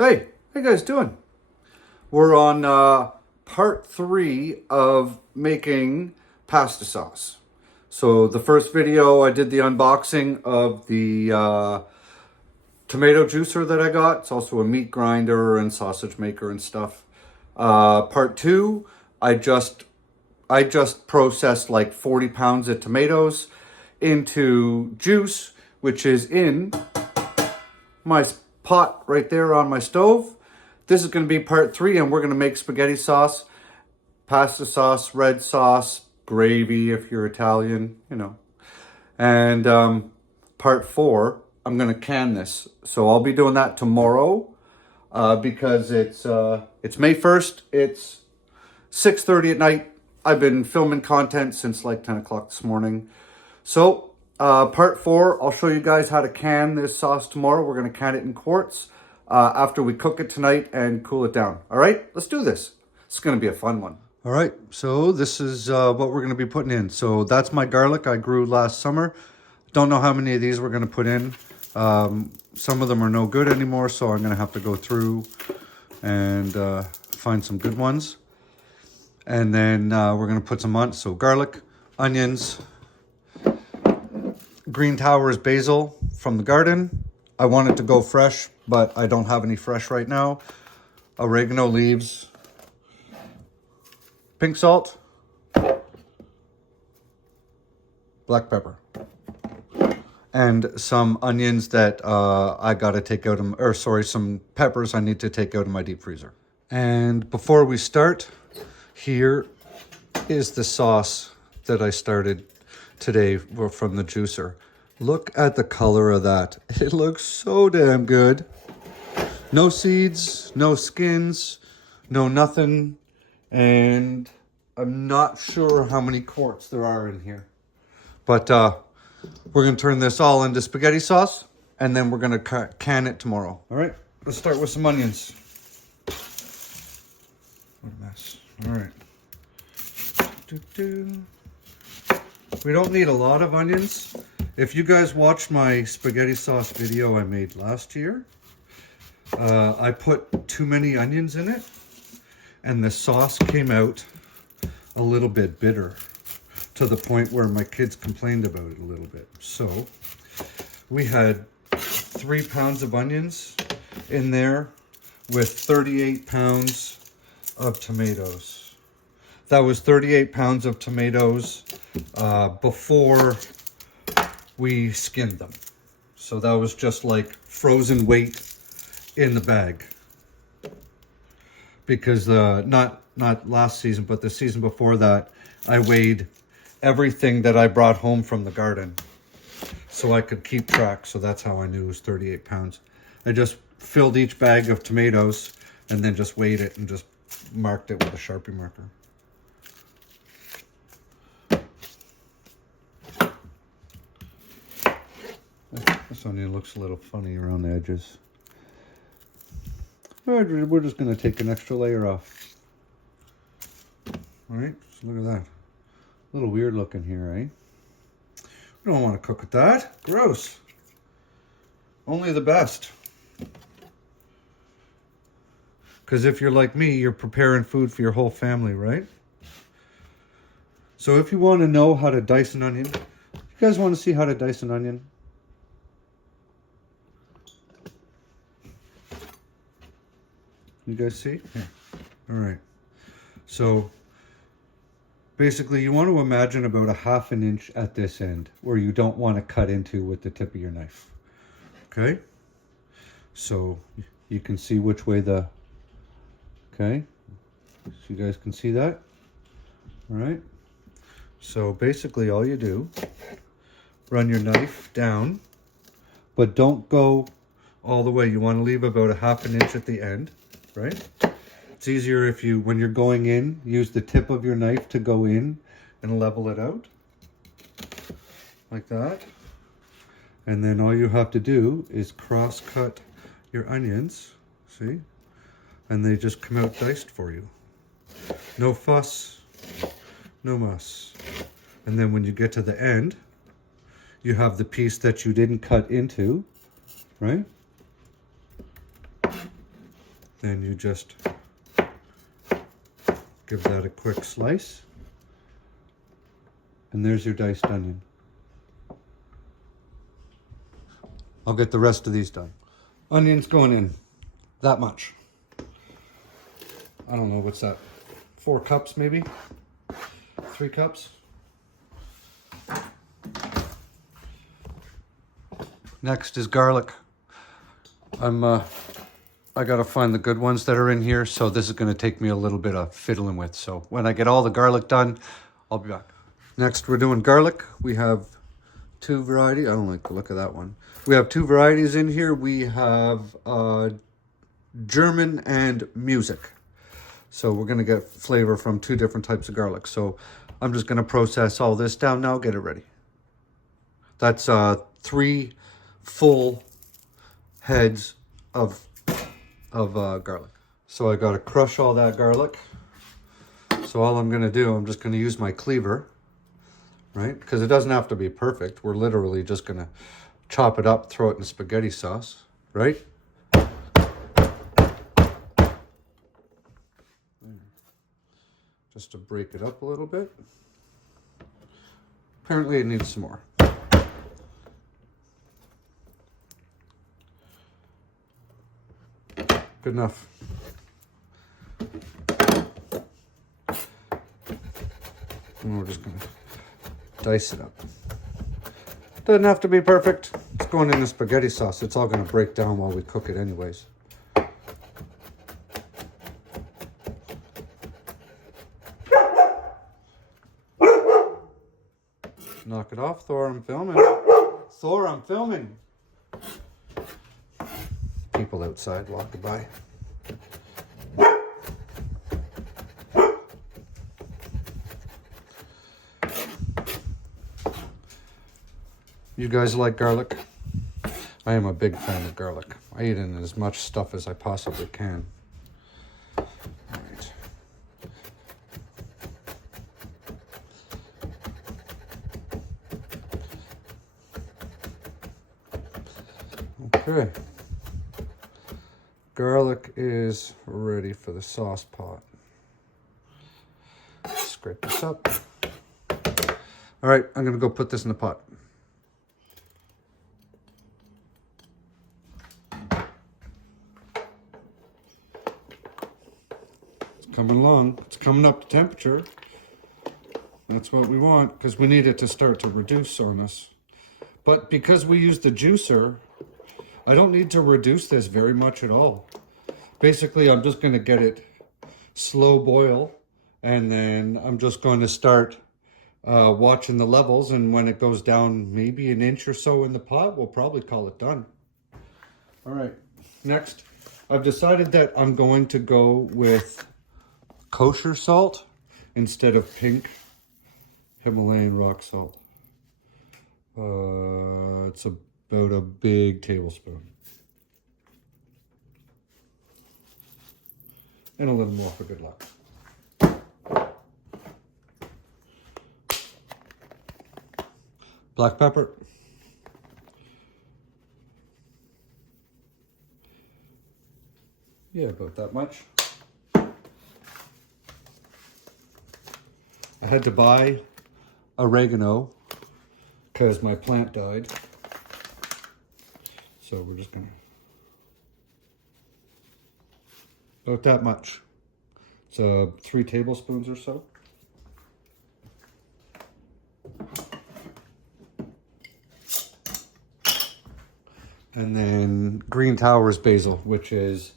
Hey, how you guys doing? We're on part 3 of making pasta sauce. So the first video I did the unboxing of the tomato juicer that I got. It's also a meat grinder and sausage maker and stuff. Part 2, I just processed like 40 pounds of tomatoes into juice, which is in my pot right there on my stove. This is going to be part 3, and we're going to make spaghetti sauce, pasta sauce, red sauce, gravy if you're Italian, you know. And part 4, I'm going to can this. So I'll be doing that tomorrow because it's May 1st. It's 6:30 at night. I've been filming content since like 10 o'clock this morning. So part 4, I'll show you guys how to can this sauce tomorrow. We're going to can it in quarts after we cook it tonight and cool it down. All right, let's do this. It's going to be a fun one. All right, so this is what we're going to be putting in. So that's my garlic I grew last summer. Don't know how many of these we're going to put in. Some of them are no good anymore, so I'm going to have to go through and find some good ones. And then we're going to put some on. So garlic, onions, Green Towers basil from the garden. I want it to go fresh, but I don't have any fresh right now. Oregano leaves, pink salt, black pepper, and some onions that I got to take out of, some peppers I need to take out of my deep freezer. And before we start, here is the sauce that I started today from the juicer. Look at the color of that. It looks so damn good. No seeds, no skins, no nothing. And I'm not sure how many quarts there are in here. But we're going to turn this all into spaghetti sauce, and then we're going to can it tomorrow. All right, let's start with some onions. What a mess. All right. We don't need a lot of onions. If you guys watched my spaghetti sauce video I made last year, I put too many onions in it, and the sauce came out a little bit bitter to the point where my kids complained about it a little bit. So we had 3 pounds of onions in there with 38 pounds of tomatoes. That was 38 pounds of tomatoes before we skinned them. So that was just like frozen weight in the bag. Because not last season, but the season before that, I weighed everything that I brought home from the garden so I could keep track. So that's how I knew it was 38 pounds. I just filled each bag of tomatoes and then just weighed it and just marked it with a Sharpie marker. This onion looks a little funny around the edges. We're just going to take an extra layer off. All right, so look at that. A little weird looking here, eh? We don't want to cook with that. Gross. Only the best. Because if you're like me, you're preparing food for your whole family, right? So if you want to know how to dice an onion, you guys want to see how to dice an onion? You guys see? Here. All right. So basically you want to imagine about 1/2 inch at this end where you don't want to cut into with the tip of your knife. Okay? So you can see which way okay? So you guys can see that? All right? So basically all you do, run your knife down, but don't go all the way. You want to leave about 1/2 inch at the end. Right? It's easier if you, when you're going in, use the tip of your knife to go in and level it out. Like that. And then all you have to do is cross cut your onions. See? And they just come out diced for you. No fuss, no muss. And then when you get to the end, you have the piece that you didn't cut into, right? Then you just give that a quick slice. And there's your diced onion. I'll get the rest of these done. Onions going in. That much. I don't know, what's that? 4 cups maybe? 3 cups? Next is garlic. I gotta find the good ones that are in here, so this is gonna take me a little bit of fiddling with. So when I get all the garlic done, I'll be back. Next, we're doing garlic. We have 2 varieties. I don't like the look of that one. We have 2 varieties in here. We have German and music. So we're gonna get flavor from 2 different types of garlic. So I'm just gonna process all this down now, get it ready. That's 3 full heads of garlic. So I gotta crush all that garlic. So all I'm gonna do, I'm just gonna use my cleaver, right? Because it doesn't have to be perfect. We're literally just gonna chop it up, throw it in spaghetti sauce, right? Just to break it up a little bit. Apparently it needs some more. Good enough. And we're just gonna dice it up. Doesn't have to be perfect. It's going in the spaghetti sauce. It's all gonna break down while we cook it anyways. Knock it off, Thor, I'm filming. Thor, I'm filming. People outside walking by. You guys like garlic? I am a big fan of garlic. I eat in as much stuff as I possibly can. All right. Okay. Garlic is ready for the sauce pot. Scrape this up. All right, I'm gonna go put this in the pot. It's coming along. It's coming up to temperature. That's what we want, because we need it to start to reduce on us. But because we use the juicer, I don't need to reduce this very much at all. Basically, I'm just going to get it slow boil, and then I'm just going to start watching the levels, and when it goes down maybe an inch or so in the pot, we'll probably call it done. All right, next, I've decided that I'm going to go with kosher salt instead of pink Himalayan rock salt. It's about a big tablespoon. And a little more for good luck. Black pepper. Yeah, about that much. I had to buy oregano because my plant died. So we're just gonna, about that much. So 3 tablespoons or so. And then Green Towers basil, which is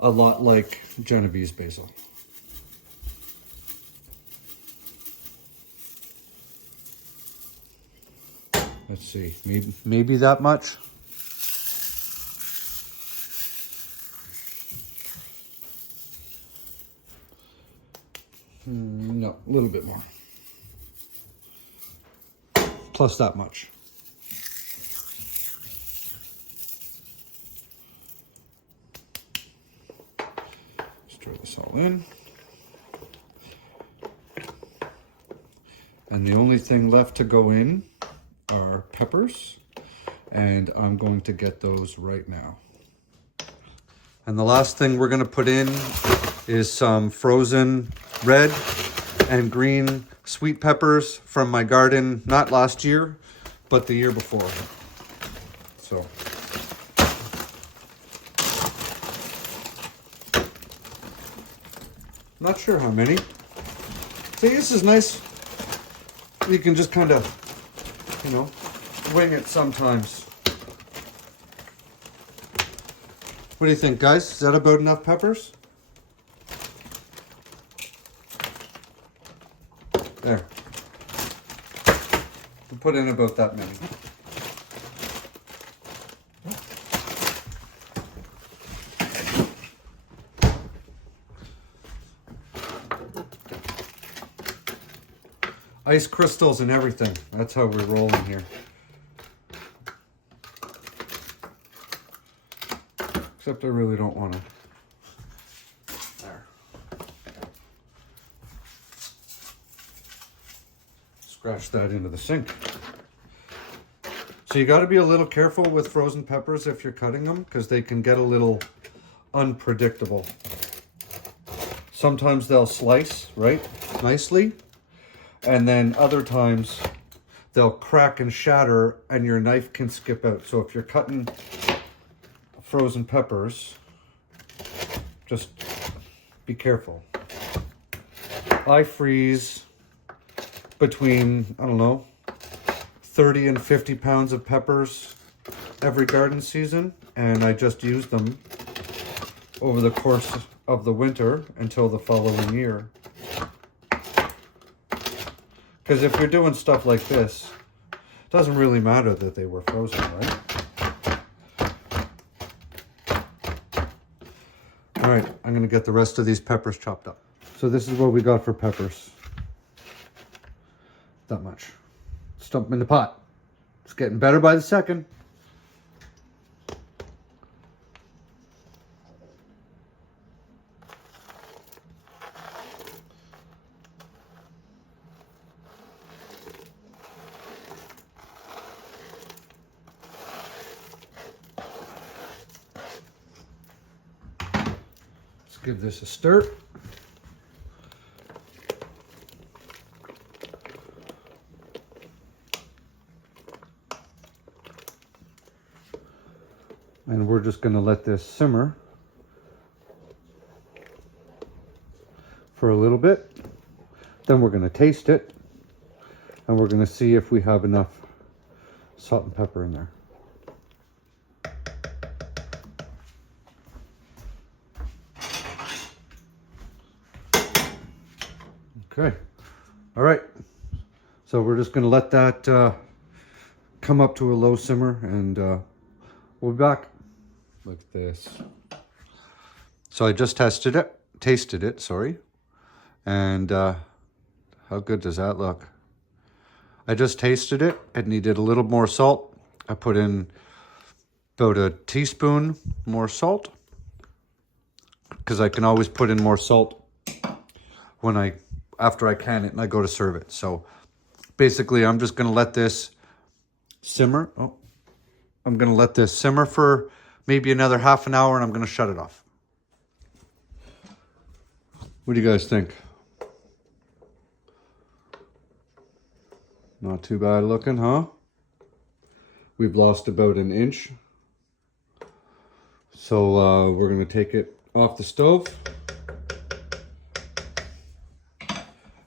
a lot like Genovese basil. Let's see, maybe that much. No, a little bit more. Plus that much. Stir this all in. And the only thing left to go in are peppers, and I'm going to get those right now. And the last thing we're gonna put in is some frozen red and green sweet peppers from my garden, not last year, but the year before. So. Not sure how many. See, this is nice. You can just kind of, you know, wing it sometimes. What do you think, guys? Is that about enough peppers? There. We'll put in about that many. Ice crystals and everything. That's how we're rolling here. Except I really don't want to. There. Scratch that into the sink. So you got to be a little careful with frozen peppers if you're cutting them, because they can get a little unpredictable. Sometimes they'll slice, right, nicely. And then other times they'll crack and shatter and your knife can skip out. So if you're cutting frozen peppers, just be careful. I freeze between, I don't know, 30 and 50 pounds of peppers every garden season. And I just use them over the course of the winter until the following year. Because if you're doing stuff like this, it doesn't really matter that they were frozen, right? All right, I'm gonna get the rest of these peppers chopped up. So this is what we got for peppers. That much. Let's dump them in the pot. It's getting better by the second. Give this a stir. And we're just going to let this simmer for a little bit. Then we're going to taste it and we're going to see if we have enough salt and pepper in there. Okay, all right, so we're just gonna let that come up to a low simmer and we'll be back. Look at this. So I just tasted it, sorry. And how good does that look? I just tasted it. It needed a little more salt. I put in about a teaspoon more salt because I can always put in more salt when after I can it and I go to serve it. So basically I'm just going to let this simmer. I'm going to let this simmer for maybe another half an hour and I'm going to shut it off. What do you guys think? Not too bad looking, huh? We've lost about an inch. So we're going to take it off the stove.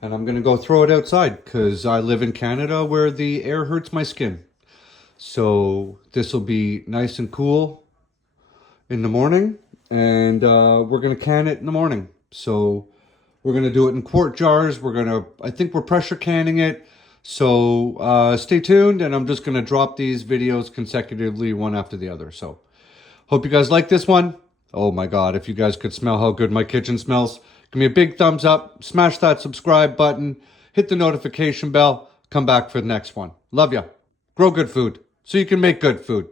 And I'm going to go throw it outside because I live in Canada where the air hurts my skin. So this will be nice and cool in the morning. And we're going to can it in the morning. So we're going to do it in quart jars. I think we're pressure canning it. So stay tuned. And I'm just going to drop these videos consecutively one after the other. So hope you guys like this one. Oh my God, if you guys could smell how good my kitchen smells. Give me a big thumbs up, smash that subscribe button, hit the notification bell, come back for the next one. Love ya. Grow good food so you can make good food.